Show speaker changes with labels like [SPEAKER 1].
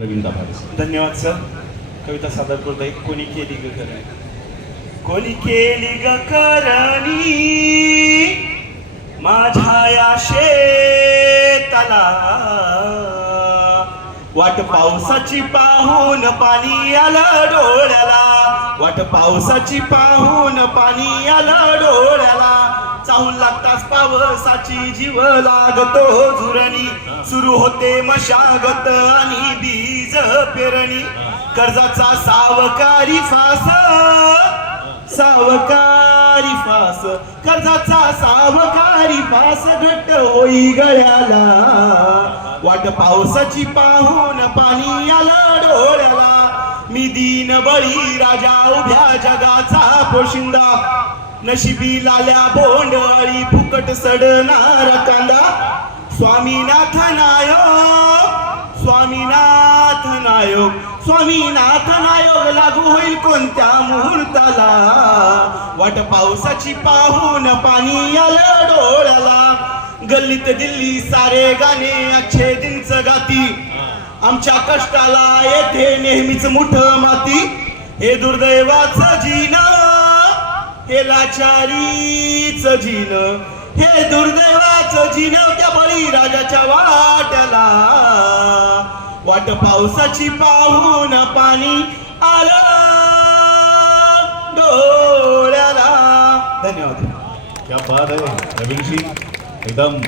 [SPEAKER 1] प्रवीण दाभाडे
[SPEAKER 2] धन्यवाद सर. कविता सादर करत आहे कोणी केली ग करणी कोणी केली ग करणी माझ्या या शेताला वाट पावसाची पाहून पाणी आलं डोळ्याला. वाट पावसाची पाहून पाणी आलं डोळ्याला. चाहून लागताच पावसाची जीव लागतो झुरणी. सुरू होते मशागत आणि बीज पेरणी. कर्जाचा सावकारी फास. सावकारी फास. कर्जाचा सावकारी फास घट्ट होई गळ्याला. वाट पावसाची पाहून पाणी आलं डोळ्याला. मी दीन बळी राजा उभ्या जगाचा पोशिंदा. नशिबी लाल्या बोंडळी फुकट सडणारा कांदा. स्वामीनाथ नायक स्वामीनाथ नायक स्वामीनाथ नायोग लागू होईल कोणत्या मुहूर्ताला? वाट पावसाची पाहून पाणी आलं डोळ्याला. गल्लीत दिल्ली सारे गाणे अच्छे दिनच गाती. आमच्या कष्टाला येथे नेहमीच मुठ माती. हे दुर्दैवाचं जीन हे लाचारीच जीन हे दुर्दैव जीन त्या बळी राजाच्या वाट्याला. वाट पावसाची पाहून पाणी आलं डोळ्याला. धन्यवाद.
[SPEAKER 1] क्या बात आहे. नवीनशी एकदम